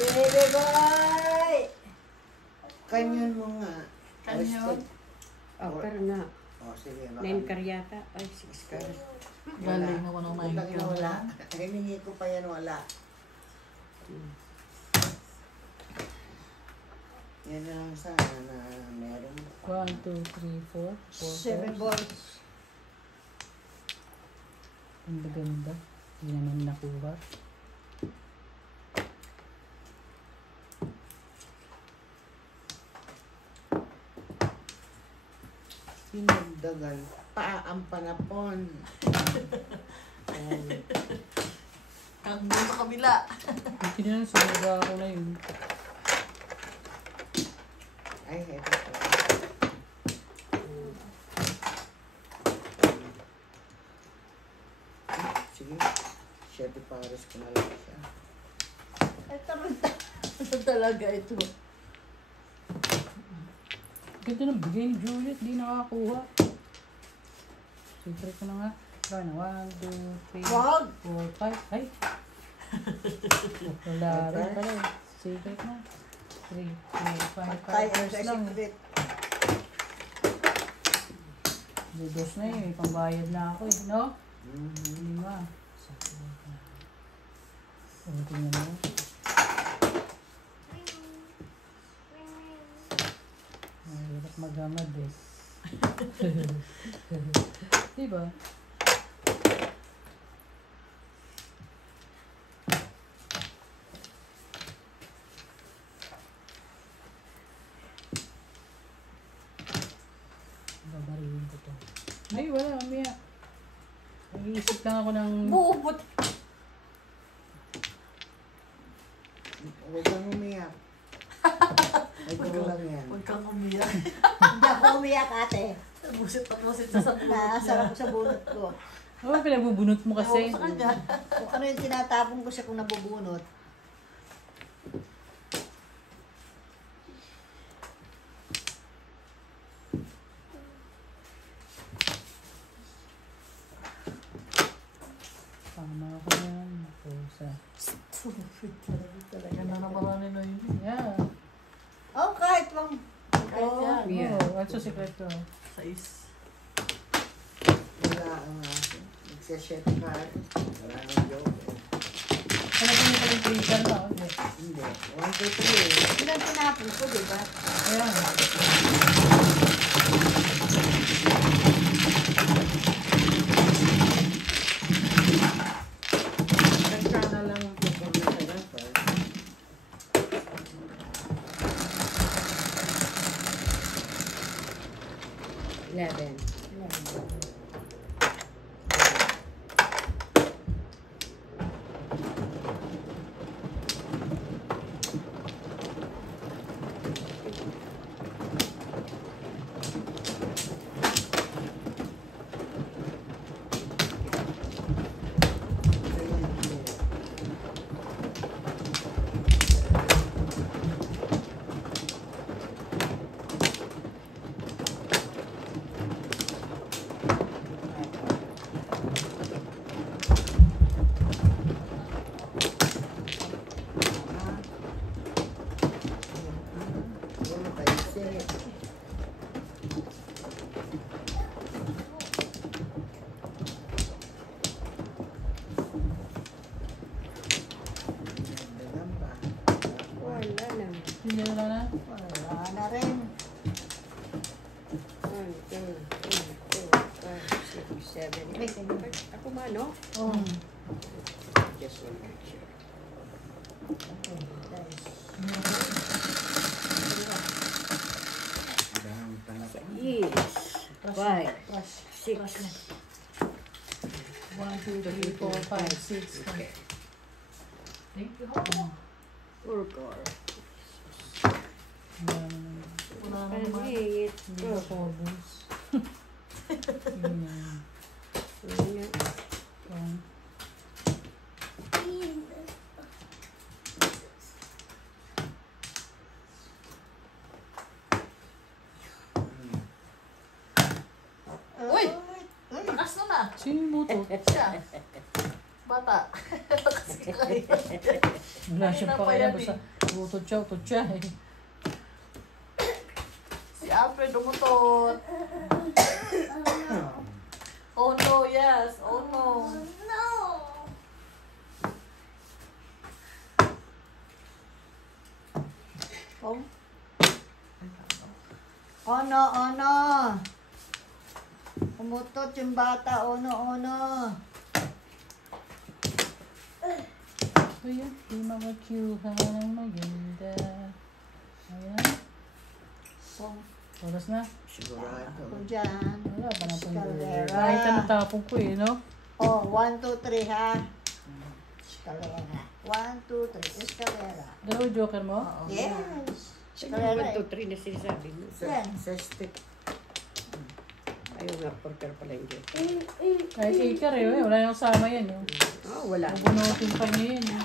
Baby boy! Kanyon mo nga. Kanyon? Oh, pero na. Oh, sige. 9 car yata. Ay, 6 car. Galing naman ng Huwag lang wala. Hiningi ko pa yan wala. Yan na lang sana na meron. 1, 2, 3, 4. 7 balls. Ang ganda. Hindi naman nakuha. Pinagdagal pa ang panapon. Kang doon sa kabila. Hindi na lang, sumuga ako na yun. Ay, eto po. Sige, Chevy Paris ko na lang siya. Ito talaga ito. Ganda ng bigay ni Juliet, di nakakuha. Siyempre ko na nga. Sana, 1, 2, 3, Wag! 4, 5. Ay! Wala rin pala eh. Secret na. 3, 4, 5, Patay 5 ang years lang. secret. Dos na eh, may pambayad na ako eh, no? Mm-hmm. 5. O, tingnan mo. Mahirap maghamad eh. Diba? Babarilin ko to. Ay, wala, mamaya. Nag-iisip lang ako ng... Bubot. Huwag kang umiyak. Ay, ko lang yan. Huwag kang umiyak. Hindi ako umiyak ate. Busit na busit sa sabunot Nasarap niya. sa bunot ko. Oh, pinagbubunot mo kasi. Ewan ko sa kanya. Kung ano yung tinatapon ko siya kung nabubunot. Tama ako yan. Pusa. Stupid talaga. Ganda na marami na yun. Yeah. Oh, kahit lang. Kahit yan. Yeah. Oh, what's the secret ko? Size. Wala ang akin. Nagsya-Chevy Paris. Wala nang joke. Ano kung yung paling freezer na? Hindi. Hindi. 1, 2, 3. Ilan tinapon ko, di ba? Ayan. Nagkana lang ang kupon na sa rapper. Eleven. Wala na. Hindi na na. Wala na rin. 1, 2, 3, 4, 5, 6, 7, 8. Ako ba, no? Oh. Just one picture. Yes. 5, 6. 1, 2, 3, 4, 5, 6. Okay. Thank you. Four car. Wala na naman. Palit. Hindi na pobos. Ganyan. Ayan. Yan. Uy! Takas na na. Sino yung buto? Siya. Bata. Takas Wala siyang Kanina pa pakailan. yan Basta utot siya eh. Si Alfred umutot. Oh no, yes. Oh no. Oh. Ono, ono. Umutot yung bata, ono, ono. Kuya, di makakyuha ng maganda. Ayan. So, Oras na. Sigurado. ako dyan. Wala pa na pong Escalera. Kahit na natapong ko eh, no? Oh, 1, 2, 3 ha. Escalera. 1, 2, 3. Escalera. Dalawa joker mo? Oh, yes. Ano Escalera. 1, 2, 3 na sinasabi mo? Yan. Sa stick. Ayaw nga, porter pala yun. Kahit ikar eh, wala nang sama yan. Eh. Oh, wala. Bubunutin pa niya yan. Eh.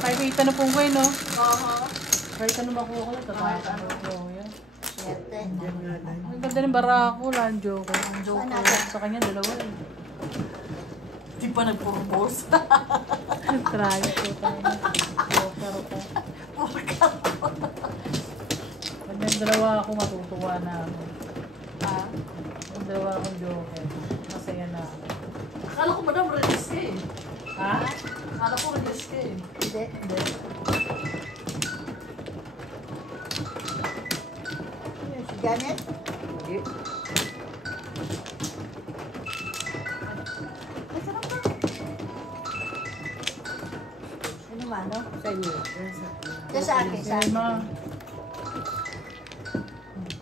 Kahit kita na pong kayo, no? Kahit ano makuha ko lang, tatakas ko yan. 7. Diyan nga na. Ang ganda ng barako, lang joker. Ang joker. Sa kanya, dalawa eh. Di pa nag-propose. Try ko tayo. Joker ko. Pag may dalawa ako, matutuwa na ako. Ah, Pag dalawa akong joker, masaya na ako. akala ko madam release ka eh. Ha? Akala ko release ka eh. Hindi. Hindi. Yun, si Janet. Hindi. Ano man, no? Sa inyo. Ito sa akin, sa Sige, akin. ma.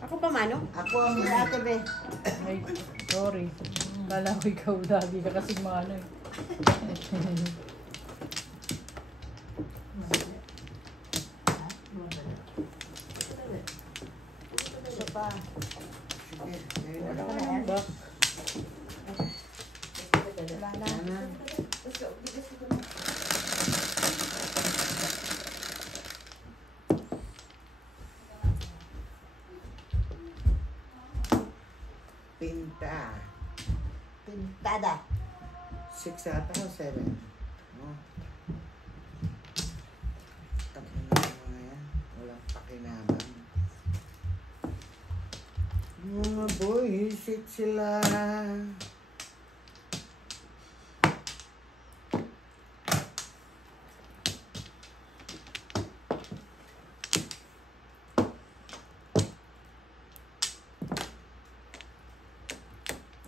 Ako pa, Mano? Ako ang Si Ate Be. Ay, sorry. Kala ko ikaw lagi ka kasing mga ano eh. Isa pa. Sige. Ayun Wala na. ka na yan. Ba? Wala na. Sana. Pinta. Pintada. 6 ata o 7? No? Takinama nga yan. Walang pakinabang. Mga boy, hisit sila.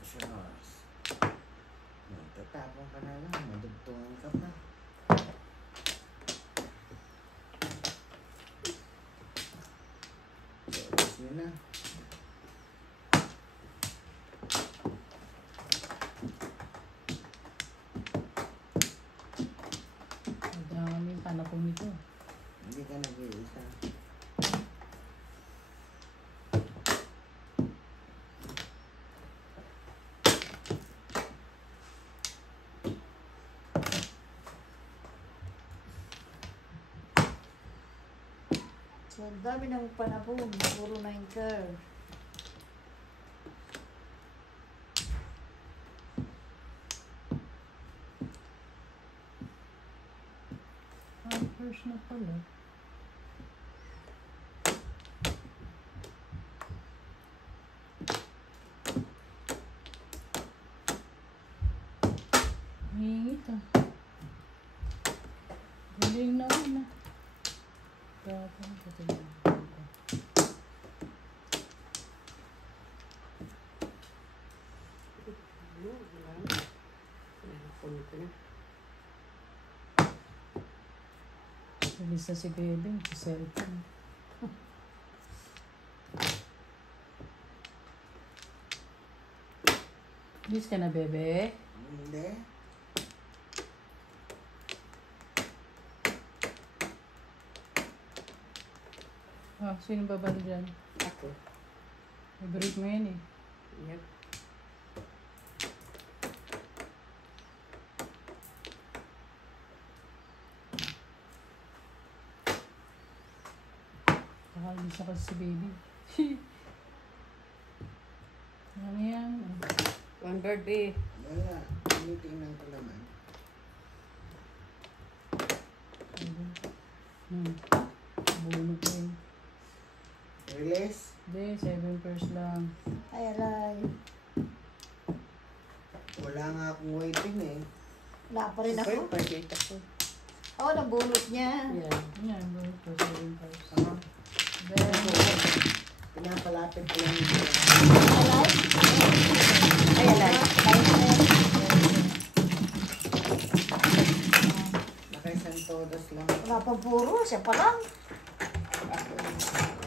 Sos. Tatapon ka na lang, madugtungan ka pa. Sos nyo na. Ang dami yung panak ko nito. Hindi ka nag-iisa. So, ang dami ng panabong. Puro 9 curve. Ah, first na pala. Hingit ah. Galing naman ah. Tapos, ito na. Ano? Wala na. Nakapunod ko na. Bilis na si Bebe, sa cellphone. Bilis ka na, Bebe. Hindi. Ah, sino babalo dyan? Ako. Favorite mo yan eh. Yep. Nakalinis siya kasi si baby. Ano yan? One bird, be. Wala. Tinitingnan ko naman. Bulog yun. Release. Hindi, 7 pairs lang. Ay, alay. Wala nga akong waiting eh. Wala pa rin ako. Okay, part 8 ako. Oo, nabunot niya. Yan. Yan, bulog ko, 7 pairs. Ano? Then, Pinapalapit ko lang yung Alay? Ay, alay. Naka-Santodas lang. Wala pang puro, siya pa lang.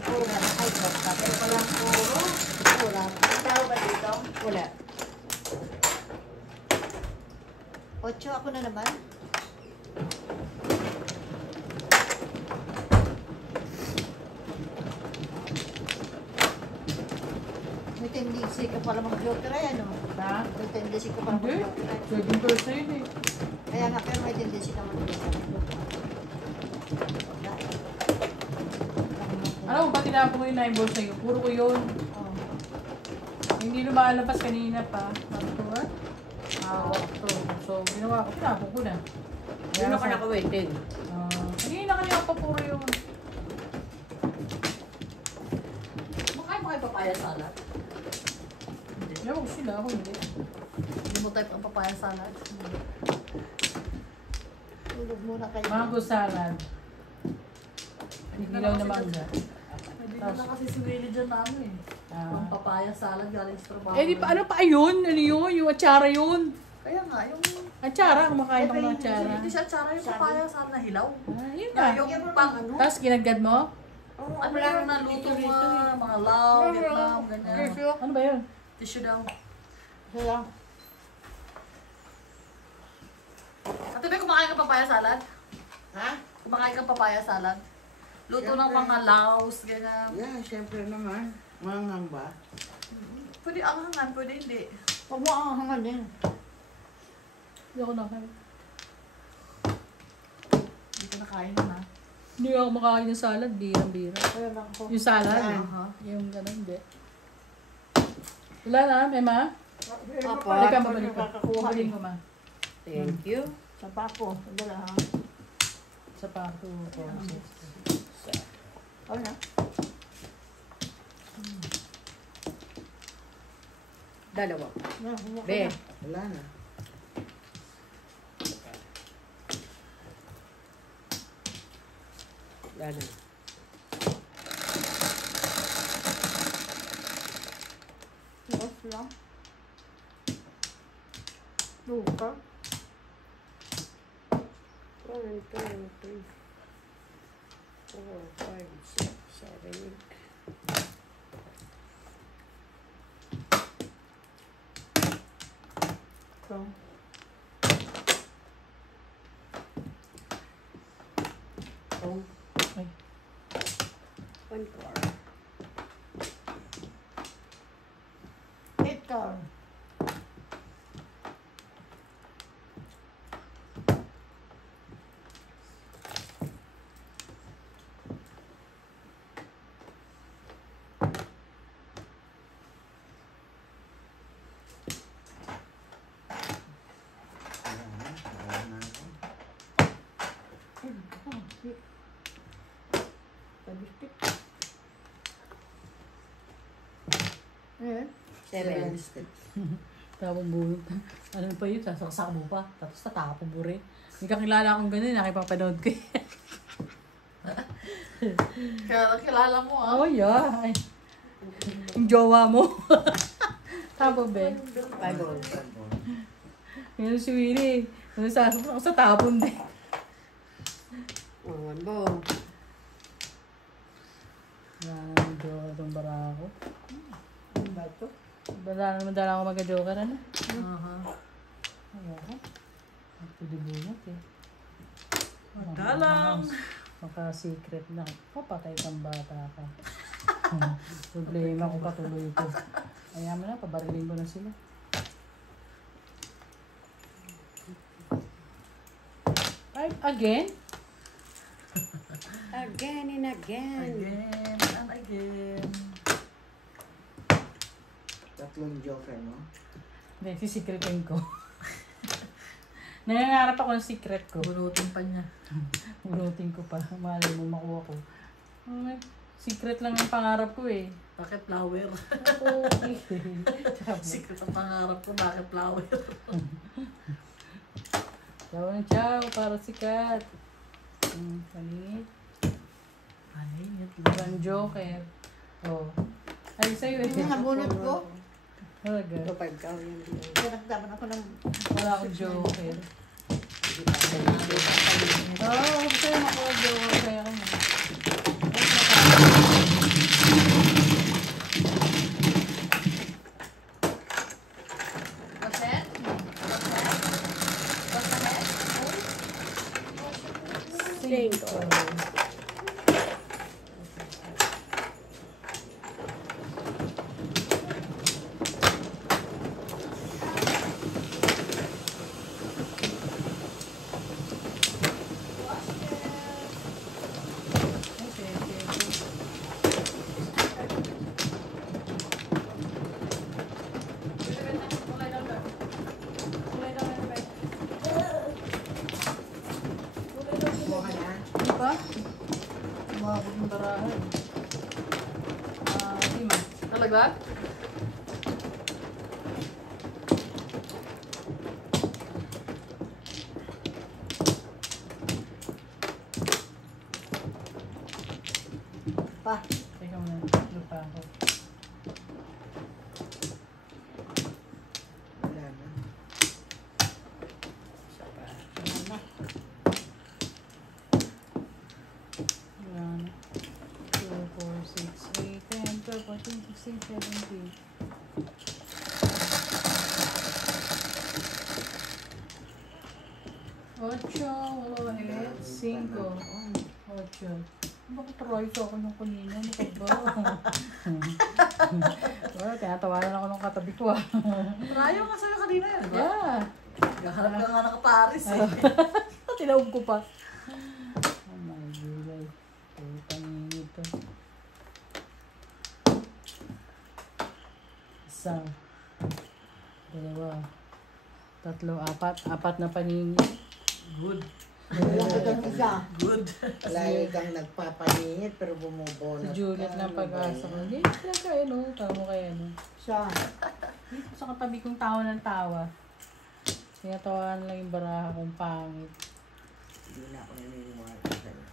Puro na ay basta. Pero pa lang puro. Wala. Tao ba dito? Wala. 8 ako na naman. May tendency ka pala mag-joker ay ano? ha? May tendency ka pala Hindi. mag-joker ay. 7 pairs na yun eh. Kaya nga, pero may tendency ka mag-joker. Alam mo ba tinapon ko yung 9 balls sa'yo? Puro ko yun. Oh. Hindi lumalabas kanina pa. Sabi ko ba? Ito. So, ginawa ko, tinapon ko na. Doon ako naka-waiting. Kanina pa puro yun. Makain mo kayo papaya salad? Ewan ko sila, ako hindi. Hindi mo type ang papaya salad? Tulog muna kayo. Mango salad. Hilaw na mangga. Hindi na kasi si Willie dyan na ano eh. Ang papaya salad galing sa trabaho. Eh, di pa, ano pa yun? Ano yun? Yung atsara yun. Kaya nga, yung... Atsara, kumakain ng mga atsara. Hindi siya tsara yung papaya salad na hilaw. Yun Na, na. yung pang ano. Tapos ginagad mo? Ano yung naluto mga law, Vietnam, ganyan. Ano ba yun? Tissue daw. Kaya, Ate, may kumakain ka papaya salad? Ha? Kumakain ka papaya salad? Luto ng mga laos, ganyan. Yeah, syempre naman. Mangang ba? Pwede anghangan, pwede hindi. huwag mo ang hangan din. Hindi ako nakain. Hindi ko nakain na. Hindi ako makakain ng salad. Birang-bira. Kaya lang ako. Yung salad, Aha. yung gano'n, hindi. Wala na, Mema? Opo. Balik ka, babalik ka. Kakakuha Babalik eh. ko, ma. Thank you. Sa papo. Dala ha. Sa pato ko. Ano na? Dalawa. Huwag Be. Wala na. Wala na. Yes lang. Luka. 1, 2, 3, 4, 5, 6, 7, 8. So, Oh. Ay. 1 car. ito. Wala na. Wala na ako. Pabistik. Eh? 7. Tapos bunot. Ano pa yun? Sasaksak mo pa. Tapos tatapon mo rin. Hindi ka kilala akong ganun. Nakipapanood ko. Kaya kilala mo ah. Oh, yeah. Ay. Yung jowa mo. Tapos, Ben. 5 rolls. Ngayon si Willie. Ano sasaksak ako sa tapon din. 1 ball. Wala naman jowa itong barako. Ano ba ito? Wala naman dala ako mag-joker. Ano? Aha. Ayoko. Pagpudibunot eh. Dalang. Maka-secret na. Papatay kang bata ka. Problema ko patuloy ko. Ayaw mo na, pabarilin ko na sila. Five again? Again and again. Again. Tatlong joker, no? Hindi, sisikretin ko. Nangangarap ako ng secret ko. Bunutin pa niya. Unutin ko pa. Malay mo, makuha ko. Secret lang ang pangarap ko eh. Bakit flower? Okay. Secret ang pangarap ko, bakit flower? Ciao ng ciao para sikat. Palit. Ano yun? Ibang joker. Oh. Ay, sa'yo eh. Yung nabunot ko, Talaga. Ito, 5 yun. pinagdaman ako ng... Wala akong joker. Oo, gusto yung makuha joker. Kaya ako na. What's that? Cinco. Kumuha ka na. Ano pa? Umabot ng barahan. Lima. Talaga? Pa, Teka muna. Tatlo pa ako. Wala na. ano na. One, 2, 4, 6, 8, 10, 12, 14, 16, 17. Ocho, ulit, 5. Ocho. Bakit Royce ako nung kanina? Ano ka ba? Well, tinatawanan ako nung katabi ko ah. Rayo nga sa'yo kanina yan, di ba? Yeah. Gahanap ka nga ng Paris eh. Tinawag ko pa. Oh my God. Putang ito. Isa. Dalawa. Tatlo, apat. Apat na paningin. Good. Wala ko ng isa. Good. Lagi kang nagpapaningit pero bumubonus Si Juliet ka. ng Ano ba pag-asa ko. yan? Hindi, sila ka eh, no? Tama mo kaya, no? Siya. Dito sa katabi kong tawa ng tawa. Tinatawanan lang yung baraha kong pangit. Hindi na ako naniniwala sa'yo.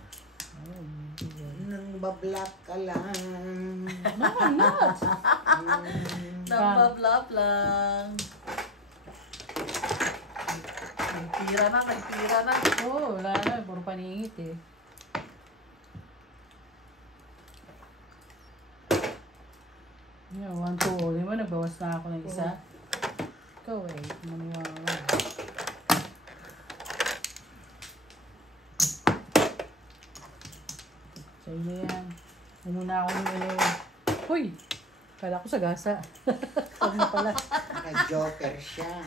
Oh, hindi. Nang bablock ka lang. Nambablap lang. May pira na. Oo, wala na. Puro paningit eh. Yeah, 1, 2. Di ba nagbawas na ako ng isa? Ikaw eh. Maniwala. Sa iyo yan. Umuna ako ng ano. Hoy! Kala ko sa gasa. Sabi na pala. Naka-joker siya.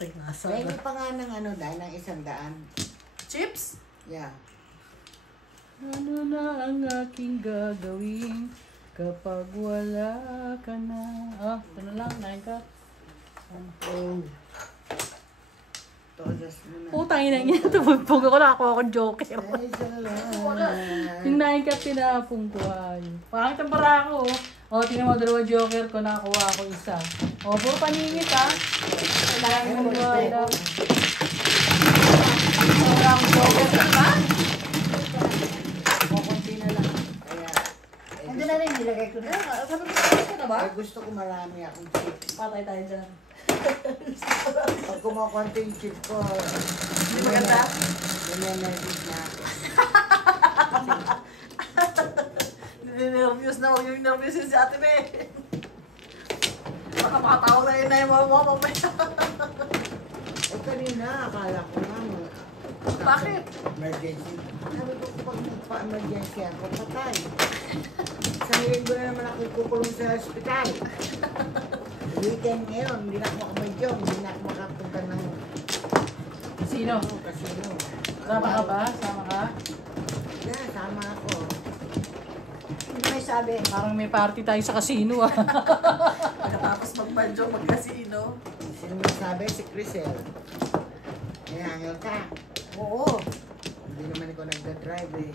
Nagnasa Pwede na. pa nga ng ano dahil ng 100. Chips? Yeah. Ano na ang aking gagawin kapag wala ka na? Ah, ito na lang. Nain ka. Oh. Todas mo na. Putang ina niya. Tumagpog ako. Nakakuha akong joker. Ay, salamat. Yung nain ka, pinapong ko. Ay. Pangit ang para ako. O, tingnan mo, dalawa joker ko. Nakakuha ako isa. O, puro paningit ha. Kailangan mo wala. Wala akong joker. Diba? O, konti na lang. Kaya, Ando na rin, nilagay ko na. Sabi mo ka na ba? gusto ko marami akong chip. Patay tayo dyan. Pag kumukonti yung chip ko, Hindi maganda? ninenervous na ako. Nervous na. Huwag yung nervous si Ate May. Baka makatawag na yun na yung mga mamaya. Eh, kanina, akala ko nga, Bakit? emergency. Sabi ko, pag nagpa-emergency ako, patay. Isang linggo na naman ako kukulong sa ospital. Weekend ngayon, hindi na ako makamadyo, hindi na ako makapunta ng Sino? casino. Sama ka ba? Sama ka? Yeah, sama ako. May sabi? Parang may party tayo sa casino ah. Pagkatapos mag-banjo, mag-casino. Sino may sabi? Si Crisel. Nangangal ka. Oo. Hindi naman ikaw nagda-drive eh.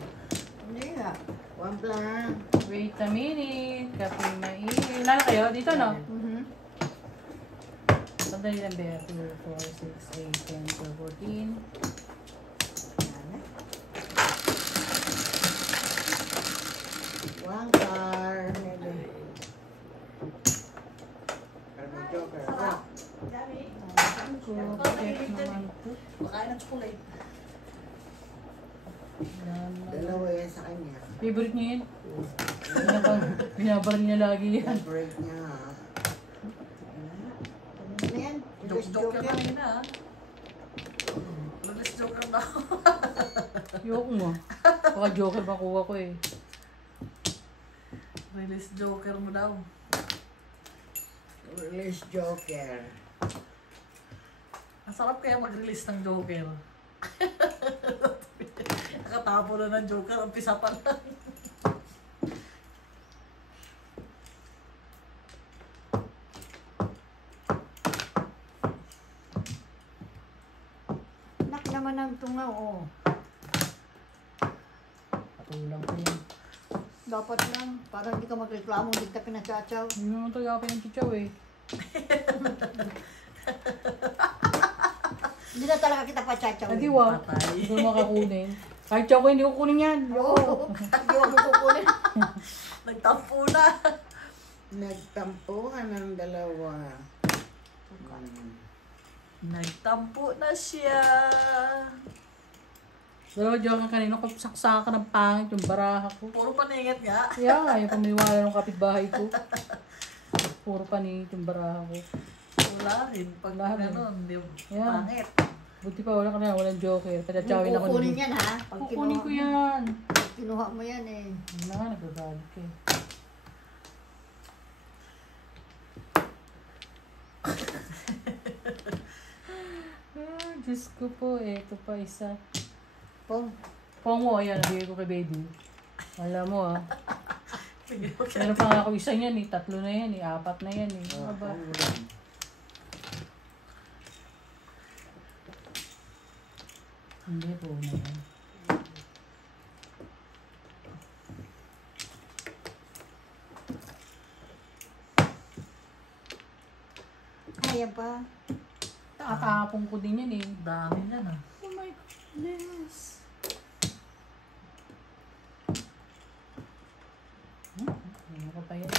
Hindi nga. One lang. Wait a minute. Kape mainit. Ilan kayo? Dito no? Mhm. Sandali lang ba? 2, 4, 6, 8, 10, 12, 14. One car. Para may joker. Sarap. Ko, check naman to. Makain ng chocolate. Dalawa yan sa kanya. Favorite niyo yun? Binabar niya lagi yan. Break niya ha. Ano yan? Joke-joke ka kanina ah. Lulis joker na ako. Ayoko mo. Baka joker makuha ko eh. Release joker mo daw. Release joker. Ang sarap kaya mag-release ng joker. Nakatapo na ng joker, umpisa pa lang. Nak naman ang tungaw, oh. Patulang ko yan. Dapat lang, para hindi ka magreklamo, hindi ka pinachachao. Hindi naman ito yapin ng chichaw eh. Hindi na talaga kita pachachao. Adi wa. Patay. Hindi ko makakunin. Kahit chow ko, hindi ko kunin yan. Oo. Hindi ako kukunin. Nagtampo na. Nagtampuhan ng dalawa. Nagtampo na siya. Dalawa joke kanina ko saksakan ng pangit yung baraha ko. Puro paningit nga. Kaya nga, yung pamiliwala ng kapitbahay ko. Puro paningit yung baraha ko. Wala rin. Pag Wala rin. gano'n, di Yeah. pangit. Buti pa wala ka na, walang joker. Padachawin ako Kukunin nito. yan, ha? Pag Kukunin ko yan. Pag kinuha mo yan, eh. Wala nga, nagagalit ka eh. Diyos ko po, eto pa isa. Pong. Pong mo, ayan, nabigay ko kay baby. Alam mo ah. Sige, okay. Meron pa nga ako isa niyan eh, 3 na yan eh, 4 na yan eh. Ano ba? Hindi po na yan. Kaya pa. Nakakapong ko din yan eh. Dami na na. Oh my goodness. Ano ko pa yan?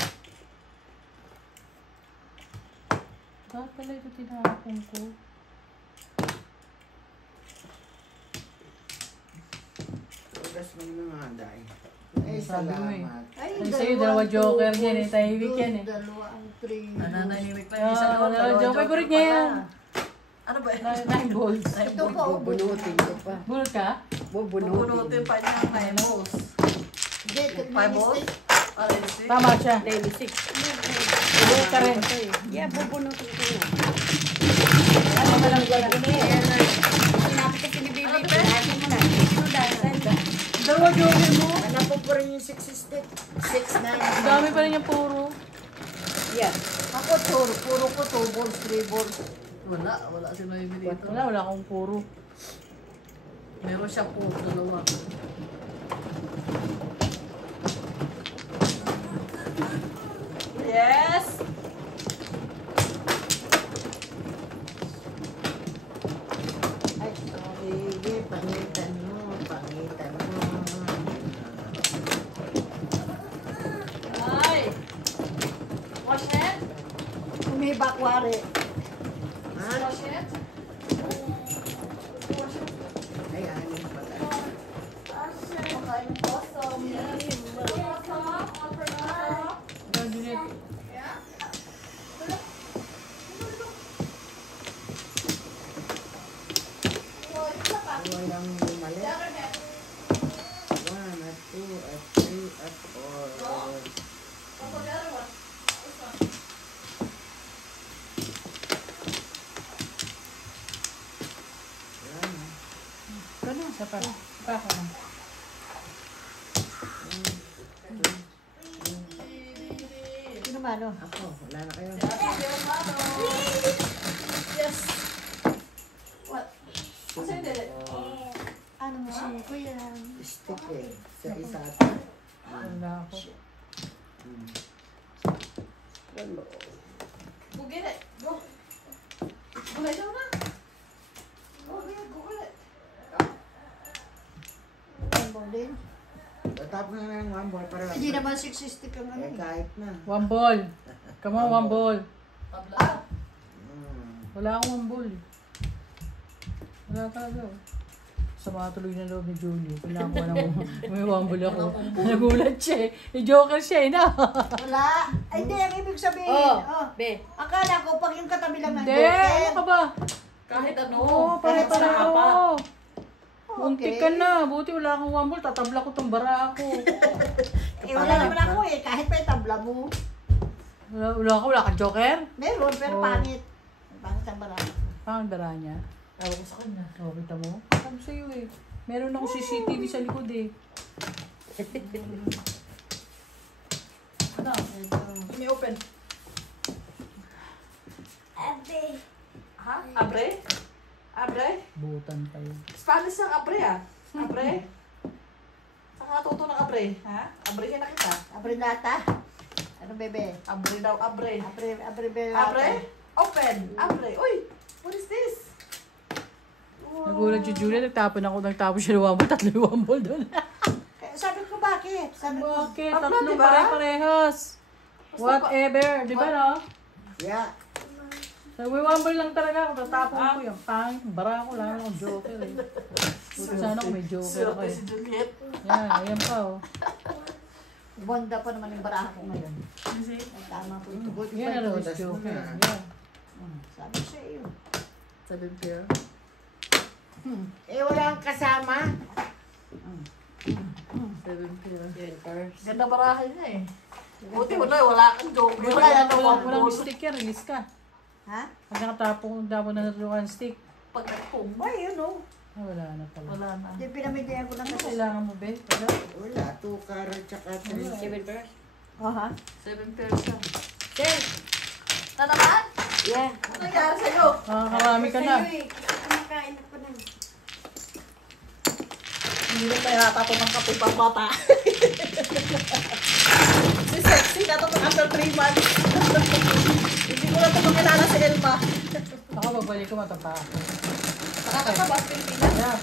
Bakit pala ito tinapong ko? Oras mo yung mga day. Ay, Sabi mo eh. salamat. Ay, Ay, sa'yo, dalawa joker yan eh, tahimik yan eh. Dalawa ang three. Nananahimik na Ah, yung isa doon. dalawa joker. Favorite niya yan. Ano ba? 9 balls. Ito pa, oh. Bubunutin ko pa. Bunot ka? Bubunutin. Bubunutin pa niya ang memos. Hindi, Five balls? Ah, realistic. Tama siya. 96. Bunot ka rin. Yeah, bubunutin ko na. Ano ka lang wala? Sinabi kasi ni Bibi, pinahin mo na. Sino dahil? Dalawa joker mo. Hanapin ko rin yung 6 stick. 6 na. Ang dami pa rin yung puro. Yeah. Ako, puro ko 2 balls, 3 balls. Wala si Noemi dito. Wala akong puro. Meron siya po, dalawa. Yes! Ay, sige, pangitan mo, pangitan mo. Ay! Wash it? Umibakwari. Ha? Wash it? Ay, anin pala. Graduate. Walang bumalik. 1 at 2 at 3 at 4. Wala na. Ganun, isa pa. Isa pa ako lang. 1, 2, 3, Mano? Ako, wala na kayo. Yes. What? Kasi hindi. Ano mo ko yan? Stick eh. Sa isa ata. Wala ako. Hello. Go get it. Go. Gulay daw na. Go get it. Go get it. Tambong din. Tatapos na ng one ball para. Hindi naman 660 ang ano. Eh, kahit na. One ball. Come on, one ball. Tabla. Wala akong one ball. Wala talaga. Sama tuloy na loob ni Julie. Kailangan ko na may one ball ako. Nagulat siya eh. Joker siya eh na. Wala. Ay, hindi. Ang ibig sabihin. Oh, Oh. be. Akala ko pag yung katabi lang ng Hindi, ano ka ba? Kahit ano. Oo, kahit sa pare-pareho. apat. Muntik ka na. Buti wala akong one ball. Tatabla ko tong bara ako. Eh, wala naman ako eh. Kahit pa yung tabla mo. Wala ka Joker? Meron, pero Oh. pangit. Pangit ang barang. Pang dara niya. Tawag ko sa kanya. Oh, kita mo? Sabi sa'yo eh. Meron akong CCTV sa likod eh. Ano? Give me open. Ha? Abre? Abre? Butan kayo. Spanish ang abre ah. Abre? Saan ka natuto ng abre? Ha? Abrehin na kita. Abre data. Ano, bebe? Abre daw, abre. Abre bebe. Abre? Open. Abre. Uy! What is this? Nagulat si Julia. Nagtapon siya ng one ball. 3 one ball doon. Sabi ko bakit? Sabi ko, Bakit? Tatlo, Tatlo diba? pare-parehas. Whatever. Di ba no? Yeah. Sabi, one ball lang talaga ako. Tatapon ko yung pangit. Bara ko lang akong Joker eh. Buti sana kung may Joker ako Swerte eh. si Juliet. Yan, ayan pa oh. bonda pa naman yung baraha ko ngayon. Kasi, Ay, tama po ito. Buti Yan pa na raw ito, is Joker. na. Yan. Sabi ko sa iyo. sabi ko. Eh, wala kang kasama. 7 pila. Yun, first. Ganda barahan niya eh. Buti mo na, wala kang joke. Wala, walang stick yan. Release ka. Ha? Pag nakatapon na natulungan stick. Pag nagpong. Ay, yun o. Ah, wala na pala. Wala na. Hindi pinamigyan ko ng Ano kasi. kailangan mo, be? Wala. Wala, 2 carrot tsaka 3. 7 first. Oh, ha? 7 pairs siya. Ten. Na naman? Yeah. Ano nangyari sa'yo? Makakarami ka na. Kumakain ako na. Hindi na tayo natapon ng kape pang bata. Si Sexy na ito under 3 months. Hindi ko na ito makilala si Elma. Ako, babalik ko matapa ako. Nakakasabas Pilipinas. Yeah.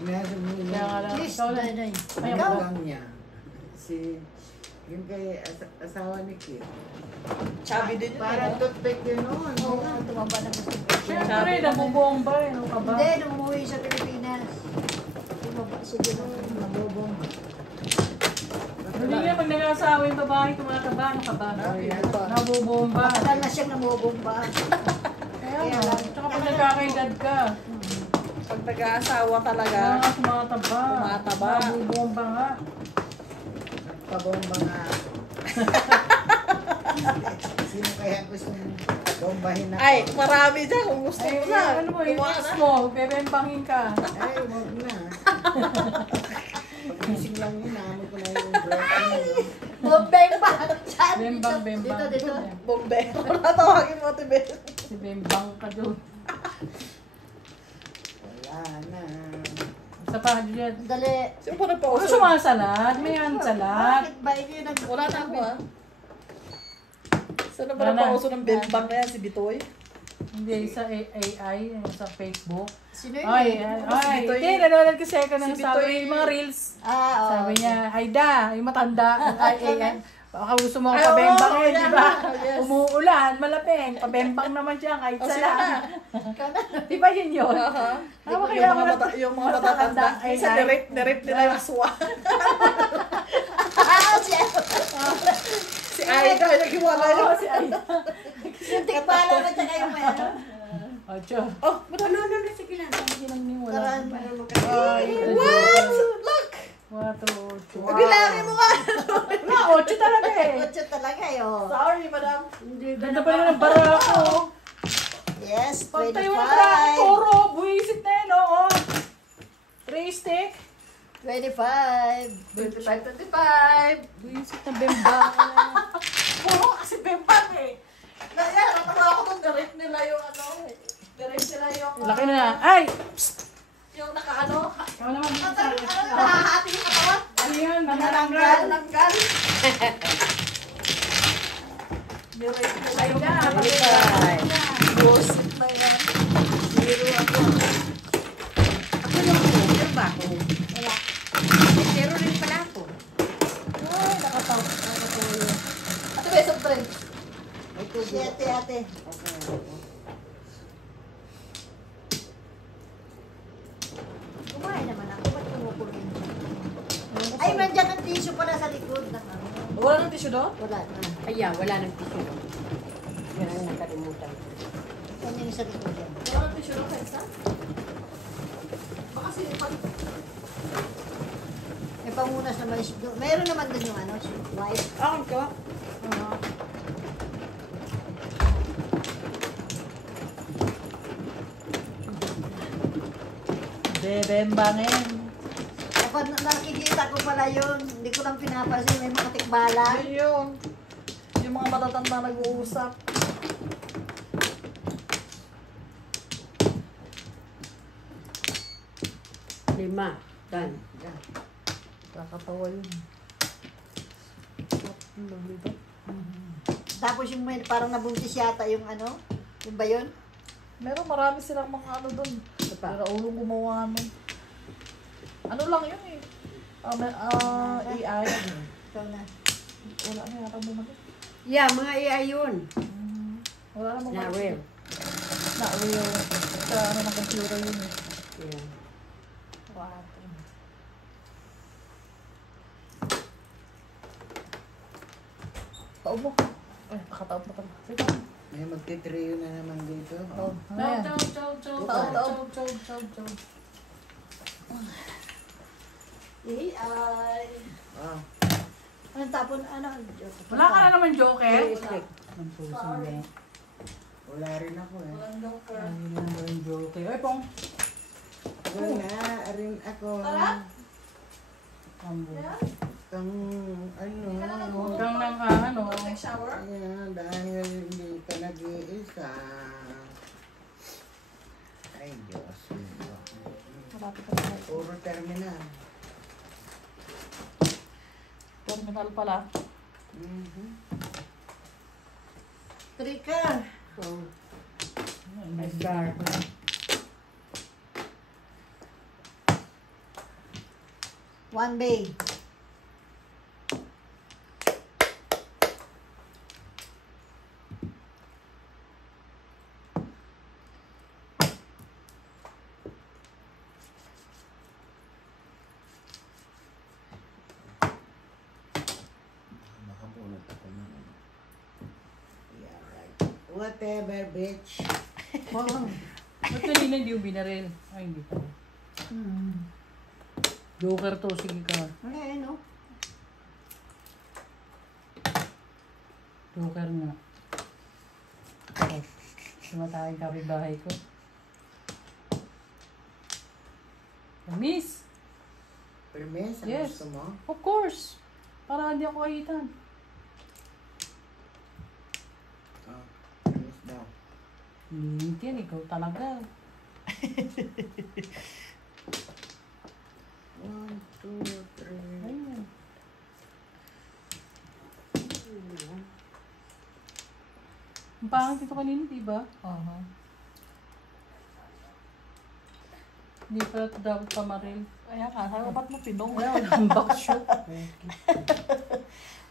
Meron mo Kaya nga lang, Please, ikaw lang. Day. Ay, Yung ako. lang niya. Yung kay asawa ni Kit. Chubby din yun. Parang toothpick yun noon. Oo, tumamba na gusto ko. Siyempre, nabubomba eh. Ano ka ba? Hindi, nung umuwi sa Pilipinas. Tumaba, sige na. Nabobong. Hindi nga pag nag-asawa yung babae, tumataba. Ano ka ba? Nabubomba. Matagal na siyang namubomba. Kaya nga. Tsaka pag nagkakaedad ka. Pag nag-aasawa talaga. Kaya nga tumataba. Tumataba. Nabubomba nga. Pabomba nga. Sino kaya gusto bombahin ako? Ay, marami dyan kung gusto Ay, mo na. ano mo, yung Kumuha ex na. mo, bebempangin ka. Ay, wag na. Pag-ising lang yun, namin ko na yung girlfriend. Bombeng ba? Saan? Bembang, Dito, bembang. dito. Bombe. Wala tawagin mo, Tibe. Si Bembang ka doon. Wala na. Isa pa, Juliet. Dali. Sino pa Ano nagpauso? sumasalat? May hansalat. Bakit ba hindi nag... Wala na ako ah. Saan na ba Wala na. nagpauso ng bembang na yan? Si Bitoy? Hindi, sa AI, sa Facebook. Sino yun? Ay, Si Bitoy. hindi, nanonood kasi ako ng Si sabi, Bitoy. yung mga reels. Ah, oo. Sabi niya, Aida, yung matanda, ay, baka gusto mo Ay, ang pabembang oo, eh, di ba? yes. Umuulan, malapeng, pabembang naman siya, kahit O, sa sino na? Di ba yun yun? Aha. Tama Yung kaya mga ako mata- yung mga matatanda. ay, Minsan ay. nirip nila yung aswa. Ah, siya. Si Aida, naghiwala Oo, yun. si Aida. Yung tikbala na siya kayo may ano. Ocho. Oh, No, sige lang. Wala. Karan. what? Look! Wato, ocho. Bilangin mo nga. Wala, ocho talaga eh. Kutso talaga yun. Sorry, madam. Ganda pa naman ang bara ko. Yes, Pag tayo ng bara ko, 25. toro, buwisit na yun, oo. 3 stick. 25. 25, 25. Buwisit na bembang. si Bemban eh. Yan, natawa ako nung direct nila yung ano. Direct nila yung... Laki na. Ay! Yung nakaano. Ikaw naman. Nakahati yung katawan. Ano yun? Nananggal. Nananggal. Direct nila yung... Bullshit na yun. Zero ako. Ako yung poker ba ako? Wala. Zero rin pala ako. Ay, nakatawa. Ate, may soft drink. Ito, Si ate. Kumain naman ako. Ba't kumukulong? Ay, nandiyan ang tissue pala sa likod. Wala ng tissue doon? Wala na. Ayan, wala nang tissue. Yan ang nakalimutan. Yan yung sa likod yan. Wala ng tissue doon, Kensa? Baka sinipag. May pangunas naman. Meron naman din yung ano, white. Ako ko. Bebembangin. Kapag nakikita ko pala yun, hindi ko lang pinapansin, may mga tikbala. Ayun. Yung mga matatanda nag-uusap. Lima. Done. Kakatawa yun. Ang lovely to. Tapos yung may, parang nabuntis yata yung ano, yung ba yun? Meron marami silang mga ano doon. Pero ulong gumawa nun. Ano lang yun eh. AI. Ikaw na. Wala na yata bumalik. Yeah, mga AI yun. Wala na Not bumalik. real. Not real. Sa ano ng computer yun eh. Yeah. Wow. Taob mo. Ay, nakataob na pala. Sige. May magtitriyo na naman dito. Oh, ano yan? Taob. AI. Ah, Anong tapon, ano? Wala ka na naman, Joker. ang puso mo. Wala rin ako eh. Walang joker. Ay, hindi na naman yung Joker. Ay, pong. Wala rin ako. Tara. Kambo. Itong ano. Huwag kang nang ano. Take shower. Ayan, dahil hindi ka nag-iisa. Ay, Diyos. Malapit na tayo. Puro terminal. Terminal pala. Mhm. Trigger. Oh, Ay, star. One bay. Nakabunot ako na. Yeah, right. Whatever, bitch. Ba't kanina hindi yung binaril? Ay, hindi pa. Joker to, sige ka. Ano yun, no? Joker nga. Sumatay ang kapitbahay ko. Miss! Permis, ang Yes. gusto mo? Of course! Para hindi ako kahitan. Oh, permis daw. Limit yan, ikaw talaga. 1, 2, 3. Ayun. Ang pangit ito kanina, di ba? Hindi pa ito dapat pamaril. Kaya nga, sabi ko, ba't mo pinong? Wala, ang backshoot.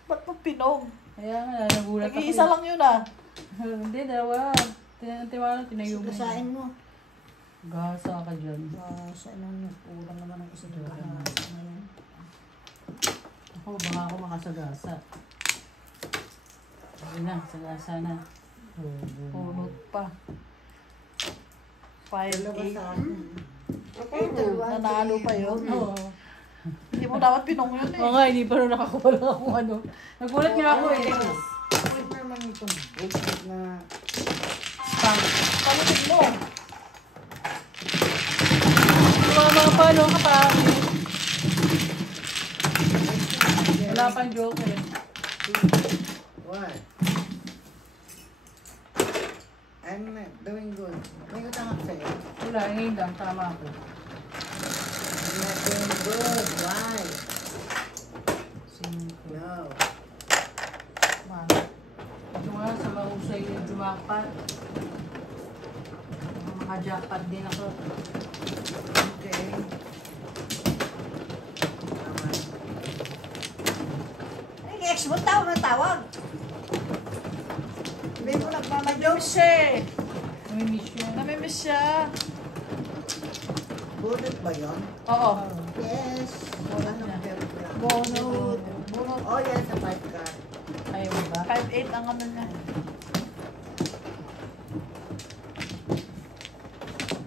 Ba't mo pinong? Kaya nga, nagulat ako. Nag-iisa lang yun ah. Hindi, dalawa. Tiwala, tinayo mo. Gasain mo. Gasa ka dyan. Sa ano, kulang naman ang isang gahasa na yan. Ako, baka ako makasagasa. Sige na, sagasa na. Punot pa. 5, Dalawa 8. sa akin. Okay, dalawa. Nanalo pa yun. Oo. Hindi mo dapat pinong yun eh. Oo nga, hindi pa rin nakakuha lang ako ano. Nagulat nga ako eh. Huwag naman itong bullshit na Pang. Palutin mo. Mama, paano ka pa? Wala pang joker. what? doing good. May utang ako sa'yo. Wala, ngayon lang, tama ako. Not doing good. Why? 5. No. Ito nga, sa mahusay yung jumakpat. Maka-jackpot din ako. Okay. Tama. Ay, ex mo tawag na tawag. Hindi mo nagmamadyo. Namimiss siya eh. Namimiss yun. Namimiss siya. Bunot ba yun? Oo. Yes. Wala nang pera. Bonut. Bonut. Oh, yan sa 5 card. Ayaw mo ba? 5-8 ang ano niya.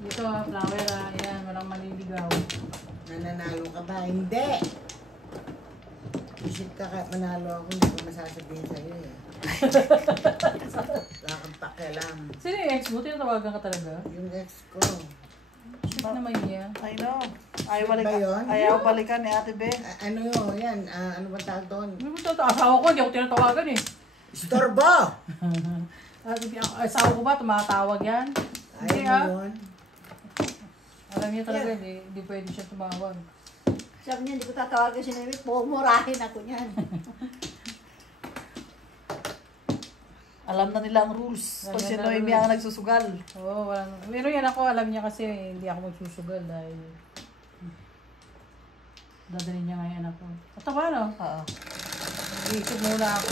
Dito, flower Ayan, walang maliligaw. Nananalo ka ba? Hindi. Isip ka kahit manalo ako, hindi ko masasabihin sa'yo eh. Wala kang pakialam. Sino yung ex mo? Tinatawagan ka talaga? Yung ex ko. Shit naman niya. I know. Ayaw Sweet ba balikan. yun? Ayaw balikan ni Ate Be. Ano yun? Yan. Ano ba tawag doon? Ano ba ito? Asawa ko, hindi ako tinatawagan eh. Istorbo! Asawa ko ba, tumatawag yan? Hindi Ayaw ah. mo yun. Alam niya talaga, hindi pwede siya tumawag. Sabi niya, hindi ko tatawagan si Noemi. Pumurahin ako niyan. Alam na nila ang rules. Alam Pag si na Noemi rules. ang nagsusugal. Oo, walang... Pero yan ako, alam niya kasi hindi ako magsusugal dahil... Dadalhin niya nga yung anak ko. At ba, no? Oo. Iisip muna ako.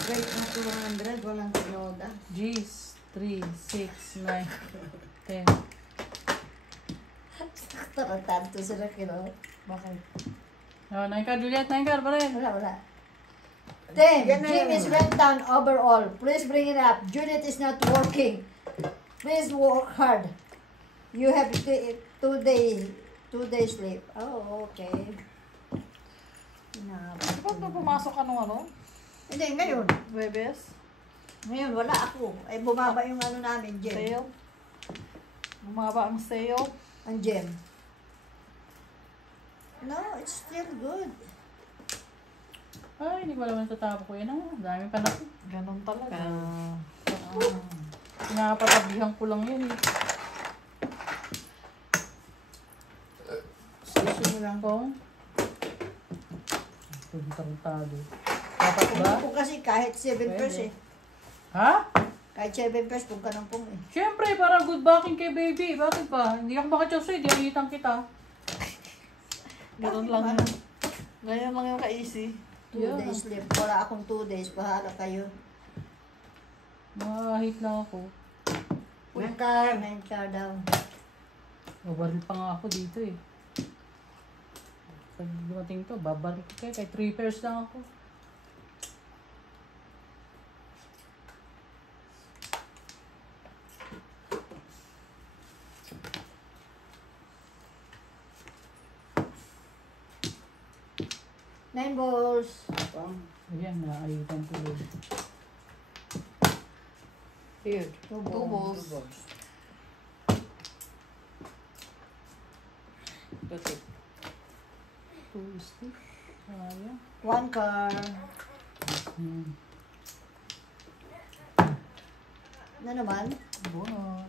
Straight na 200, walang tinoda. G's, 3, 6, 9, 10. Tarantado sila kino. Bakit? Oh, 9 card, Juliet, 9 card pa rin. Wala. 10. Yan na Jim yun. is went down overall. Please bring it up. Judith is not working. Please work hard. You have 2 days sleep. Oh, okay. Di ba pumasok ka nung ano? Hindi, ngayon. Webes? Ngayon, wala ako. Ay, bumaba yung ano namin, Jem. Sale? Bumaba ang sale? Ang Jem. No, it's still good. Ay, hindi ko alam natatapo ko yan. Dami pa na. Ganon talaga. Pinapatabihan ko lang yan eh. Gusto mo lang. Kung? Tarantado. Dapat ba? Kung kasi kahit 7 Pwede. pers eh. Ha? Kahit 7 pers, kung ka ng pong eh. Siyempre, para good backing kay baby. Bakit ba? Hindi ako makachokso, hindi ang itang kita. Ganon Bakit lang ba? yun. Ganyan lang yung ka-easy. 2 Yeah. days sleep. Wala akong 2 days. Bahala kayo. Mahahit lang ako. Nakar. 9 car down. Babaril pa nga ako dito eh. Pag dumating to, babaril ko kayo. Kahit 3 pairs lang ako. Nine balls. Ayan, naayutan ko yun. Here. 2 balls. Two stick. Ayan. 1 car. Na naman? Bonus.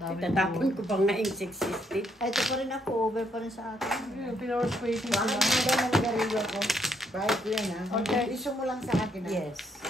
Tatapon ko pa nga yung 660. Ay, ito pa rin ako. Over pa rin sa akin. Ayun, pinawars waiting ko Bakit lang. mo daw naligarilyo ko? Bakit ko yan ha? Okay. Iso mo lang sa akin ha? Yes.